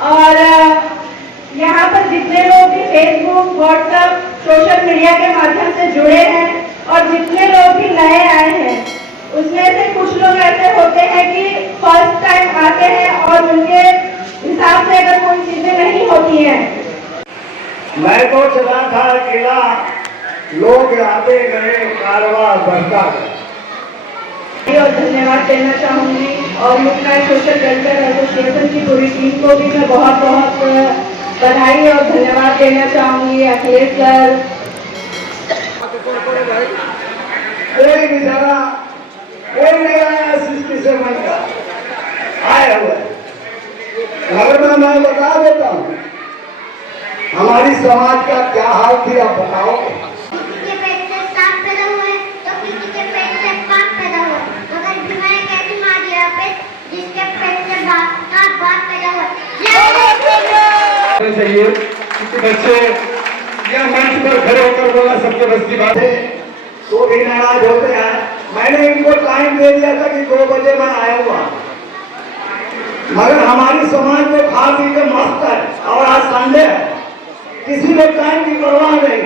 और यहाँ पर जितने लोग भी फेसबुक, व्हाट्सएप, सोशल मीडिया के माध्यम से जुड़े हैं और जितने लोग भी नए आए हैं, उसमें से कुछ लोग ऐसे होते हैं कि फर्स्ट टाइम आते हैं और उनके हिसाब से अगर कोई चीजें नहीं होती हैं। मैं तो चला था अकेला, लोग आते गए, कारवां बढ़ता गया। और धन्यवाद देना चाहूंगी और मुक्तनायक सोशल वेलफेयर एसोसिएशन की पूरी टीम को भी मैं बहुत बहुत बधाई और धन्यवाद देना चाहूंगी। अखिलेश सर, कोई बेचारा कोई नहीं आया सृष्टि से मन का आया हुआ है। मैं बता देता हूँ हमारी समाज का क्या हाल थी, आप बताओ। किसी के पेट से सांप पैदा हुए तो किसी के पेट से पाप पैदा हुए, मगर बीमारी कैसी मार दिया पे जिसके पेट से बाप पैदा हुआ। चाहिए किसी बच्चे या मंच पर खड़े होकर बोलना सबके बस की बात है, तो भी नाराज होते हैं। मैंने इनको टाइम दे दिया था कि 2 बजे मैं आऊंगा, मगर हमारी समाज में खा पी के मस्त है और आज संडे है, किसी को टाइम की परवाह नहीं।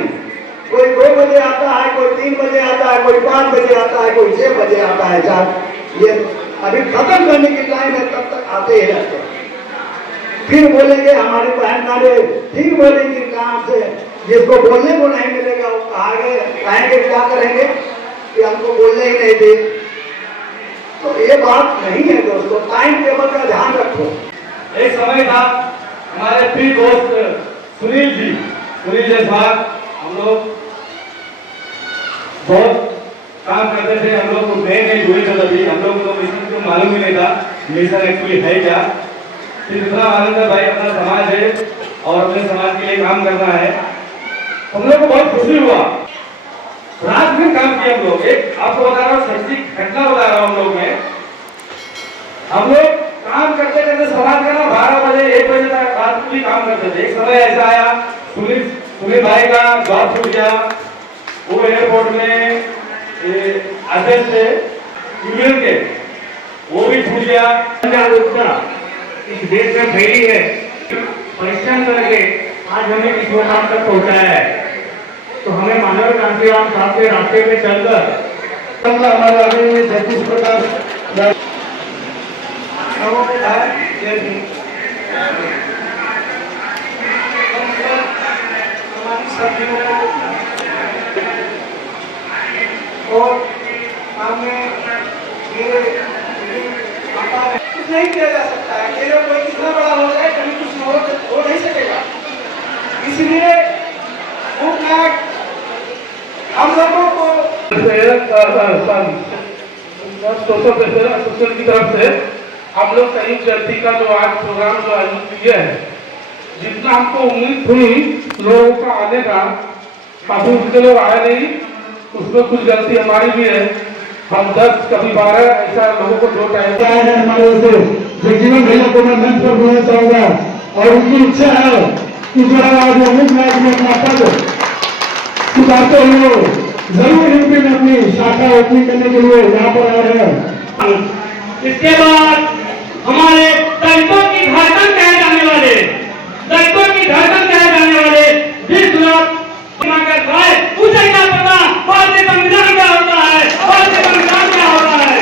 कोई 2 बजे आता है, कोई 3 बजे आता है, कोई 5 बजे आता है, कोई 6 बजे आता है। चार ये अभी खत्म करने की टाइम है, तब तक आते ही रहते हैं। फिर बोलेंगे हमारी बहन नारे, फिर बोलेंगे काम से जिसको बोलने को नहीं मिलेगा वो कहेंगे क्या करेंगे कि हमको बोलने ही नहीं दे। तो ये बात नहीं है दोस्तों, टाइम टेबल का ध्यान रखो। एक समय था हमारे प्रिय दोस्त सुनील जयसवाल, हम लोग बहुत काम करते थे। हम लोग नए जुड़े थे तभी, हम लोग को मिशन को मालूम ही नहीं था मिशन एक्चुअली है क्या। फिर दूसरा मालूम था भाई अपना समाज है और अपने समाज के लिए काम करना है। हम लोग को बहुत खुशी हुआ, रात में काम किया हम लोग। एक आपको बता रहा हूँ सच्ची घटना बता रहा हूँ। हम लोग काम करते करते समाज का 12 बजे 1 बजे तक रात को भी काम करते थे। एक समय ऐसा आया सुनील भाई का जॉब छूट गया, वो एयरपोर्ट में अध्यक्ष थे यूनियन के, वो भी छूट गया। इस देश में फैली है, परिश्रम करके आज हमें इस मुकाम तक पहुंचाया है। तो हमें मानव कांतिराम साहब के रास्ते में चलकर हमारे आगे 36 प्रकार और हमें कुछ नहीं किया जा सकता है। मेरे कोई कितना बड़ा हो जाए कभी कुछ हो नहीं सकेगा। इसलिए हम लोगों को सोशल की तरफ से हम लोग संयुक्त जयंती का जो आज प्रोग्राम जो आयोजित किया है, जितना हमको उम्मीद थी लोगों का आने का, काफी उतने लोग आए नहीं। उसमें कुछ गलती हमारी भी है। हम 10 कभी 12 ऐसा लोगों को दो टाइम आए हैं हमारे से। जगजीवन भैया को मैं मंच पर बोलना चाहूंगा और उनकी इच्छा है कि जो आज मुक्तनायक में अपना पद सुधारते हुए जरूर यूपी में अपनी शाखा ओपनिंग करने के लिए यहाँ पर आए हैं। इसके बाद हमारे दलितों की धड़कन कहे जाने वाले जिस उसे क्या पता भारतीय संविधान क्या होता है, भारतीय संविधान क्या होता है।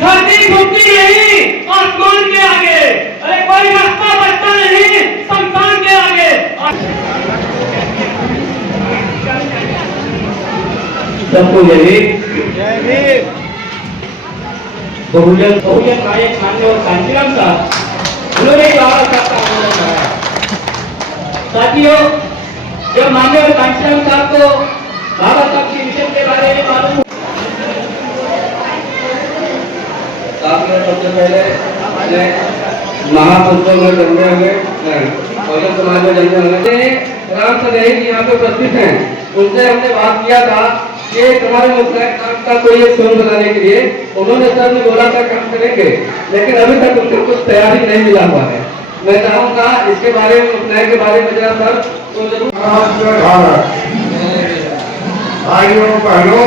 धरती झुकती नहीं आसमान के आगे, अरे कोई रास्ता बचता नहीं संस्थान के आगे। सबको बहुजन नायक माननीय कांचीराम साहब उन्होंने बाबा साहब का आंदोलन कराया। साथियों, जब माननीय कांचीराम साहब को बाबा साहब के मिशन के बारे में मालूम, सबसे पहले महापुरुषों में जन्मे हुए बहुजन समाज में जन्मे हुए राम सर यहाँ पे उपस्थित हैं, उनसे हमने बात किया था कि हमारे मुक्तनायक नाम का कोई एक फिल्म बनाने के लिए। उन्होंने सर ने बोला था काम करेंगे, लेकिन अभी तक उनको कुछ तैयारी नहीं मिला हुआ है। मैं चाहूँगा इसके बारे में मुक्तनायक के बारे में जरा सर तो जरूर। भाइयों बहनों,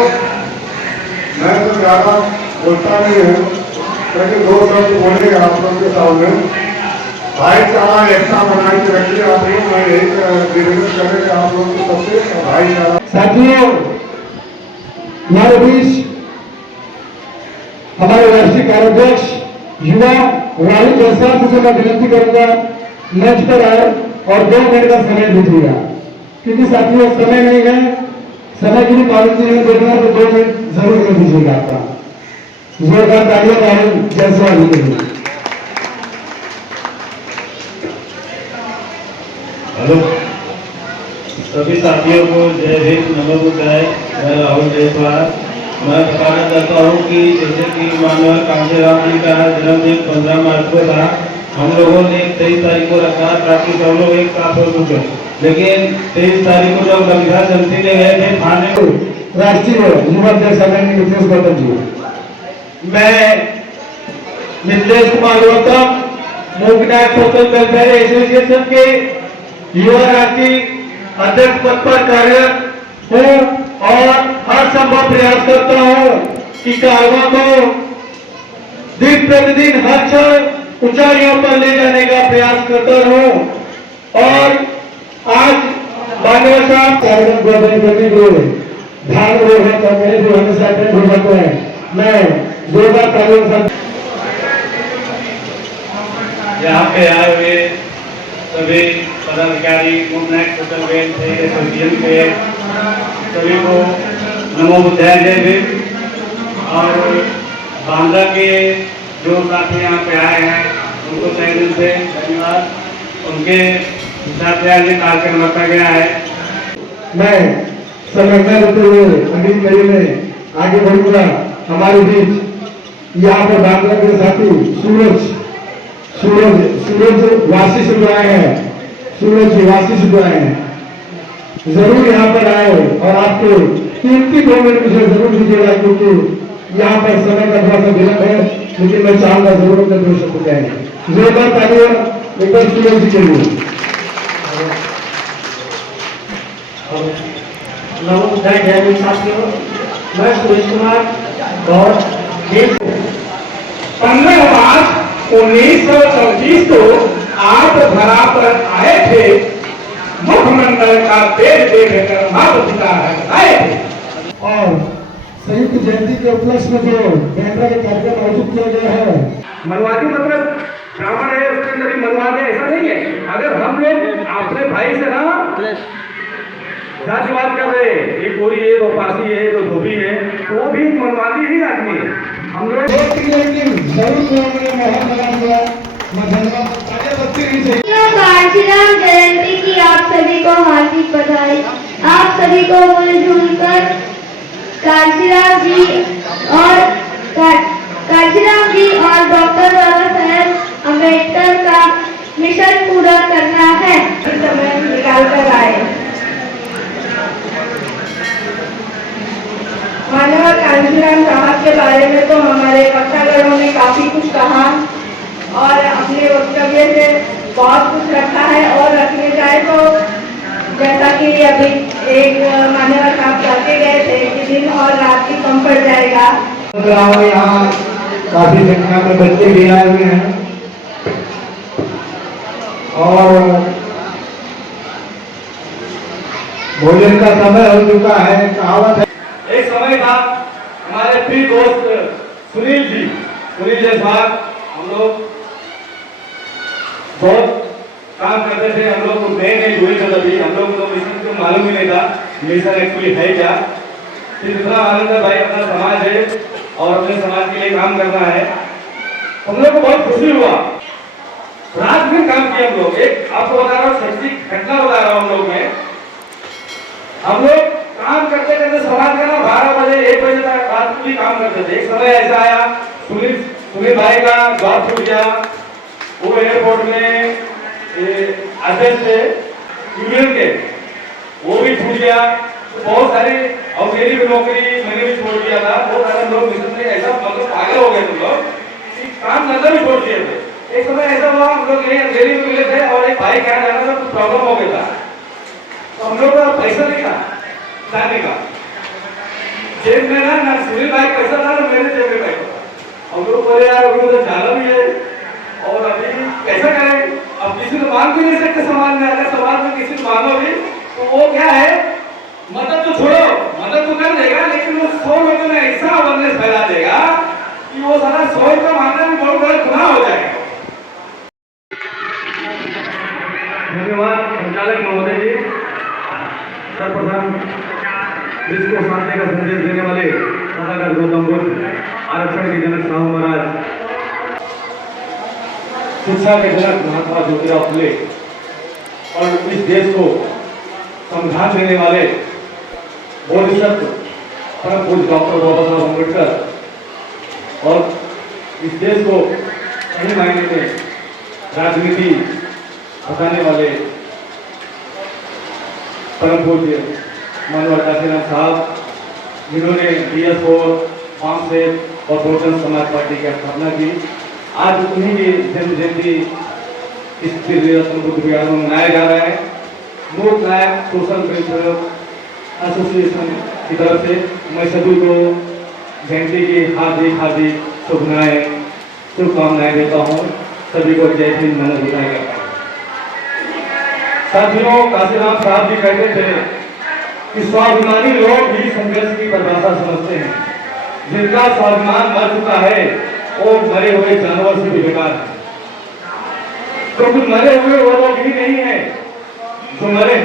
मैं तो ज्यादा बोलता नहीं हूँ, ताकि दो शब्द बोले आप लोग के सामने। भाईचारा एकता बनाए के रखिए आप लोग। मैं यही निवेदन करेंगे आप लोग को सबसे भाईचारा। साथियों, हमारे बीच हमारे राष्ट्रीय कार्याध्यक्ष युवा राहुल जयसवाल से मैं विनती करूंगा मंच पर आए और 2 मिनट का समय दीजिएगा, क्योंकि साथियों समय नहीं है, समय की भी पाबंदी नहीं देना, तो 2 मिनट जरूर कर दीजिएगा आपका। जोरदार तालियां राहुल जयसवाल के लिए। हेलो सभी साथियों को जय हिंद, नमो बुद्धाय। मैं राहुल जयसवाल। मैं बताना चाहता हूँ कि जैसे कि मानव कांशीराम जी का जन्मदिन 15 मार्च को था, हम लोगों ने 23 तारीख को रखा ताकि सब लोग एक साथ हो सके, लेकिन 23 तारीख को जब लंका जयंती ने गए थे थाने राष्ट्रीय युवा अध्यक्ष आदरणीय मिथिलेश गौतम जी। मैं Mithilesh Kumar Gautam Mooknath social welfare association के युवा राष्ट्रीय अध्यक्ष पद पर कार्यरत हूँ और हर संभव प्रयास करता हूँ कि कारवां को दिन प्रतिदिन हर क्षण ऊंचाइयों पर ले जाने का प्रयास करता रहूं। और आज मानव साहब कार्यक्रम को अटेंड करने के लिए भाग रहे हैं, तो मेरे भी हमेशा अटेंड हो जाते हैं। मैं जोरदार तालियों के साथ यहाँ पे आए हुए सभी पदाधिकारी मूवमेंट सोशल वेलफेयर एसोसिएशन के सभी को नमो बुद्धाय जय भीम। और बांदा के जो साथी यहाँ पे आए हैं उनको तहे दिल से धन्यवाद। उनके साथ आज ये कार्यक्रम रखा गया है। मैं समय न लेते हुए अगली कड़ी में आगे बढ़ूंगा। हमारे बीच यहाँ पर बांग्ला के साथी सूरज वासी से आए हैं, सूरज वासी से आए हैं। जरूर यहाँ पर आए और आपको कीमती 2 मिनट मुझे जरूर दीजिएगा, क्योंकि यहाँ पर समय का थोड़ा सा विलंब है, लेकिन मैं चाहूंगा जरूर अपने 2 शब्द कहेंगे। जोरदार तालियां एक बार सूरज जी के लिए। नमस्कार जय हिंद साथियों, मैं सुरेश कुमार और 15 मार्च 1934 को आप धरा पर आए थे, मुखमंडल का पेड़ देखकर माता पिता आए थे। और संयुक्त जयंती के उपलक्ष्य में जो बैंड्रा का कार्यक्रम आयोजित किया गया है, मनवादी मतलब ब्राह्मण है, उसके अंदर भी मनवाद है, ऐसा नहीं है। अगर हम लोग अपने भाई से ना जातिवाद कर रहे हैं, ये कोरी है, दो पासी है, दो धोबी है, तो वो भी मनवादी ही आदमी है। हम लोग कांशीराम जयंती की आप सभी को हार्दिक बधाई। आप सभी को मिलजुल कर कांशीराम जी और डॉक्टर बाबा साहेब अम्बेडकर का मिशन पूरा करना है। समय निकाल कर आए। मानव कांशीराम साहब के बारे में तो हमारे वक्तागणों ने काफी कुछ कहा और अपने वक्तव्य से बहुत कुछ रखा है, और रखने जाए तो जैसा कि अभी एक मान्यवर साहब कहते गए थे कि दिन और रात की कम पड़ जाएगा। यहाँ काफी संख्या में बच्चे भी आए हुए हैं और भोजन का समय हो चुका है। कहावत है, एक समय था हमारे प्रिय दोस्त सुनील जयसवाल, हम लोग बहुत काम करते थे। हम लोग नए जुड़े थे तभी, हम लोग को मिशन को मालूम ही नहीं था मिशन एक्चुअली है क्या। फिर दूसरा मालूम था भाई अपना समाज है और अपने समाज के लिए काम करना है। हम लोग को बहुत खुशी हुआ, रात दिन काम किया हम लोग। एक आपको बता रहा हूँ, सच्ची घटना बता रहा हूँ। हम लोग काम करते करते समाज का ना 12 बजे 1 बजे तक रात को भी काम करते थे। एक समय ऐसा आया, सुनील भाई का जॉब छूट गया, वो एयरपोर्ट में अध्यक्ष थे यूनियन के, वो भी छूट गया। तो बहुत सारी और मेरी भी नौकरी मैंने भी छोड़ दिया था। बहुत सारे लोग मिशन में ऐसा मतलब पागल हो गए थे लोग कि काम धंधा भी छोड़ दिए थे। एक समय ऐसा हुआ, हम लोग यही अंधेरी में मिले थे और एक भाई क्या जाना था, कुछ प्रॉब्लम हो गया था, तो हम लोग का पैसा नहीं था जाने का। जेब में ना सुनील भाई पैसा था, ना मेरे जेब में पैसा था। हम लोग बोले यार अभी उधर जाना भी है और अभी कैसा करें, अब किसी को मांग भी नहीं सकते समाज में, अगर समाज में किसी को मांगो भी तो वो क्या है, मदद तो छोड़ो, मदद तो कर देगा लेकिन वो 100 लोगों में ऐसा अवेयरनेस फैला देगा कि वो सारा 100 का मानना भी बहुत बड़ा गुनाह हो जाएगा। धन्यवाद संचालक महोदय जी। सर्वप्रथम विश्व को शांति का संदेश देने वाले तथागत गौतम बुद्ध, आरक्षण के जनक साहू महाराज, शिक्षा के जनक महात्मा ज्योतिराव फुले और इस देश को संविधान देने वाले बोधिसत्व परम पूज्य डॉक्टर बाबा साहब अम्बेडकर और इस देश को सही मायने में राजनीति बताने वाले परम पूज्य मानव काशीनाथ साहब, जिन्होंने DS4, वामसेव और बहुजन समाज पार्टी की स्थापना की। आज उन्हीं की जन्म जयंती इस रत्न बुद्ध विहार में मनाया जा रहा है। लोक नायक सोशल वेलफेयर एसोसिएशन की तरफ से मैं सभी को जयंती की हार्दिक शुभकामनाएं देता हूँ। सभी को जय हिंद, नमन बुलाया करता हूँ। साथियों, काशीराम साहब भी कहते थे कि स्वाभिमानी लोग भी संघर्ष की परिभाषा समझते हैं। जिनका स्वाभिमान मर चुका है वो मरे हुए जानवर से भी बेकार है, क्योंकि मरे हुए वो लोग ही नहीं है जो मरे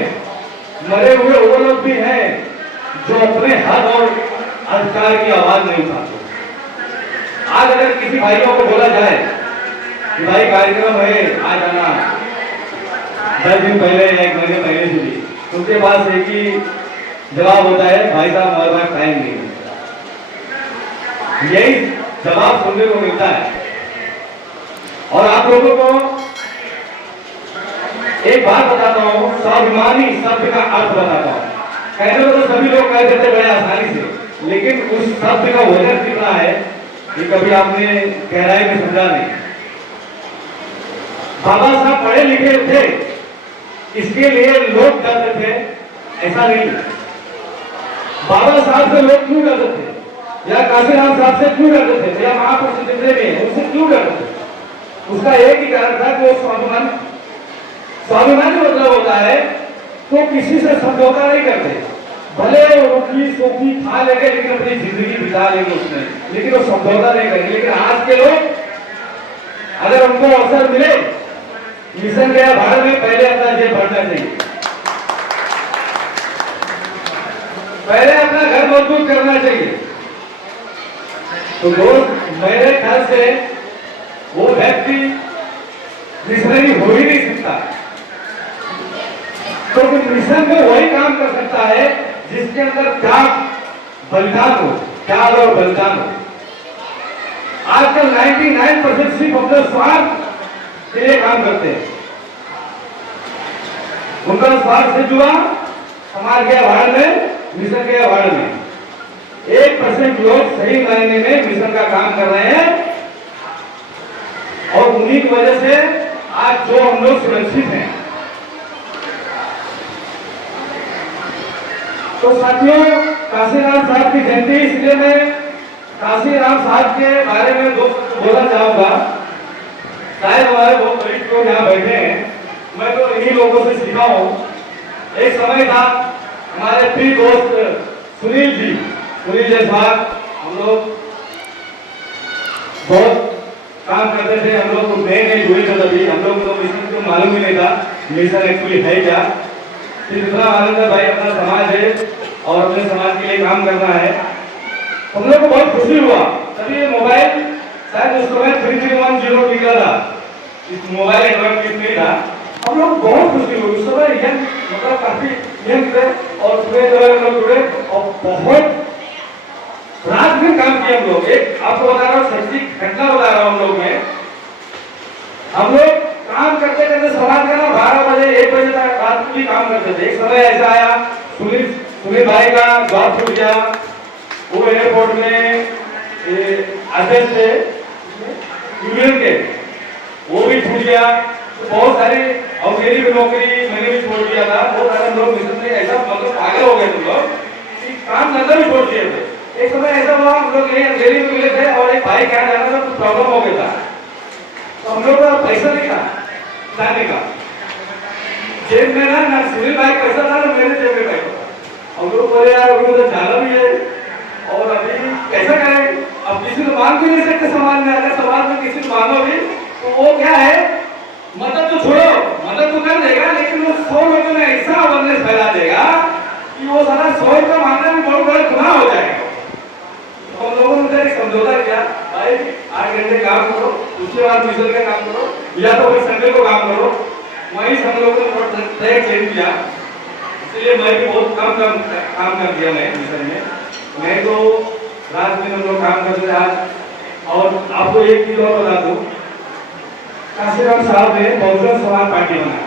हुए वो लोग भी हैं जो अपने हक और अधिकार की आवाज नहीं उठाते। आज अगर किसी भाइयों को बोला जाए कि भाई कार्यक्रम है आ जाना, 10 दिन पहले या 1 महीने पहले से भी, उनके पास एक ही जवाब होता है, भाई साहब हमारे पास टाइम नहीं है। यही जवाब सुनने को मिलता है। और आप लोगों को एक बात बताता हूँ, स्वाभिमानी शब्द का अर्थ बताता हूँ। कहने को तो सभी लोग कह देते बड़े आसानी से, लेकिन उस शब्द का वजन कितना है ये कभी आपने गहराई में समझा नहीं। बाबा साहब पढ़े लिखे थे, इसके लिए लोग डरते थे, ऐसा नहीं। बाबा साहब से लोग क्यों डरते थे, या काशीराम साहब से क्यों डरते थे, या महापुरुष जितने भी हैं उससे क्यों डरते थे? उसका एक ही कारण था कि वो स्वाभिमानी मतलब होता है तो किसी से समझौता नहीं करते, भले रोटी सोखी खा लेंगे लेकिन अपनी जिंदगी बिता लेंगे उसमें, लेकिन वो समझौता नहीं करेंगे। लेकिन आज के लोग अगर उनको अवसर मिले मिशन गया भारत में, पहले अपना जेब भरना चाहिए, पहले अपना घर मजबूत करना चाहिए। तो दोस्त, मेरे ख्याल से वो व्यक्ति मिशनरी हो ही नहीं सकता, क्योंकि मिशन में वही काम कर सकता है जिसके अंदर त्याग बलिदान हो, त्याग और बलिदान हो। आजकल 99% सिर्फ अपने स्वार्थ के लिए काम करते हैं। उनका स्वार्थ से जुड़ा समाज गया भाड़ में, मिशन गया भाड़ में। 1% लोग सही मायने में मिशन का काम कर रहे हैं और उन्हीं की वजह से आज जो हम लोग सुरक्षित हैं। तो साथियों, काशीराम साहब की जयंती, इसलिए मैं काशीराम साहब के बारे में बोलना चाहूंगा। शायद हमारे बहुत वरिष्ठ लोग यहाँ बैठे हैं, मैं तो इन्हीं लोगों से सीखा हूँ। एक समय था हमारे प्रिय दोस्त सुनील जयसवाल, हम लोग बहुत काम करते थे। हम लोग नए जुड़े थे तभी, हम लोग तो मिशन को मालूम ही नहीं था मिशन एक्चुअली है क्या। फिर इतना मालूम था भाई अपना समाज है और अपने समाज के लिए काम करना है। हम लोग को बहुत खुशी हुआ। तभी ये मोबाइल शायद उस समय 3310 निकला था, इस मोबाइल नेटवर्क नहीं था। हम लोग बहुत खुशी हुई उस समय, यंग मतलब काफी यंग थे और सुबह जो है हम लोग जुड़े और बहुत रात में काम किया हम लोग। एक आपको बता रहा हूँ, सच्ची घटना बता रहा हूँ। हम लोग काम करते करते समाज का ना 12 बजे 1 बजे तक रात को भी काम करते थे। एक समय ऐसा आया, सुनील भाई का जॉब छूट गया, वो एयरपोर्ट में अध्यक्ष थे यूनियन के, वो भी छूट गया। बहुत सारी और मेरी भी नौकरी मैंने भी छोड़ दिया था। बहुत सारे लोग मिशन में ऐसा मतलब पागल हो गए थे लोग कि काम धंधा भी छोड़ दिए थे। एक समय ऐसा हुआ, हम लोग यही अंधेरी में मिले थे और एक भाई क्या जाना था, कुछ प्रॉब्लम हो गया था, तो हम लोग का पैसा नहीं था जाने का, जेब में ना सुनील भाई पैसा था ना मेरे जेब में पैसा था। हम लोग बोले यार अभी उधर जाना भी है और अभी कैसा करें, अब किसी को मांग भी नहीं सकते समाज में, अगर समाज में किसी को मांगो भी तो वो क्या है, मदद तो छोड़ो, मदद तो कर देगा लेकिन वो 100 लोगों में ऐसा अवेयरनेस फैला देगा कि वो सारा 100 का मांगना भी बहुत बड़ा गुनाह हो जाएगा। तो हम लोगों ने उधर एक समझौता किया, भाई 8 घंटे काम करो, उसके बाद मिशन का काम करो या तो फिर संडे को काम करो। वहीं हम लोगों ने तय चेंज किया, इसलिए मैं भी बहुत कम काम कर दिया मैं मिशन में। मैं तो रात में हम लोग काम करते आज। और आपको एक चीज और बता दूं, काशीराम साहब ने बहुजन समाज पार्टी बनाई,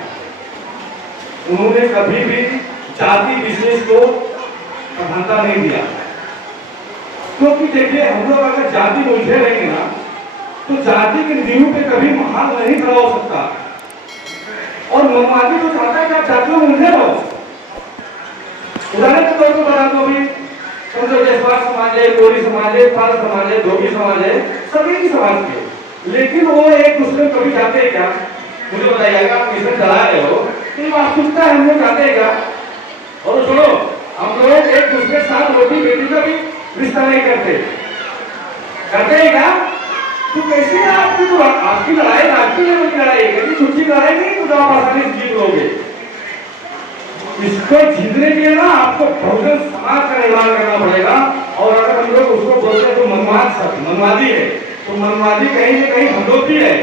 उन्होंने कभी भी जाति विशेष को प्रधानता नहीं दिया, क्योंकि देखिए हम लोग अगर जाति में उलझे रहेंगे ना तो जाति के नींव पे कभी महान नहीं खड़ा हो सकता। और मनमानी तो चाहता है कि आप जातियों में उलझे रहो। उदाहरण के तौर पर बता दो, अभी समझो जयसवाल समाज है, कोरी समाज है, पाल समाज है, धोबी समाज है, सभी की समाज के, लेकिन वो एक दूसरे को कभी चाहते हैं क्या? मुझे बताइएगा, आप मिशन चला रहे हो तो वास्तविकता हम लोग चाहते हैं क्या? और छोड़ो, हम लोग एक दूसरे के साथ रोटी बेटी का भी रिश्ता नहीं करते हैं क्या? तो कैसे आपकी तो आपकी लड़ाई राष्ट्रीय लेवल की लड़ाई है, छुट्टी लड़ाई नहीं तो आप आसानी से जीत लोगे। इसको जीतने के लिए ना आपको बहुजन समाज का निर्माण करना पड़ेगा। और अगर हम लोग उसको बोलते हैं तो मनवादी है, तो मनवादी कहीं न कहीं हम लोग भी है।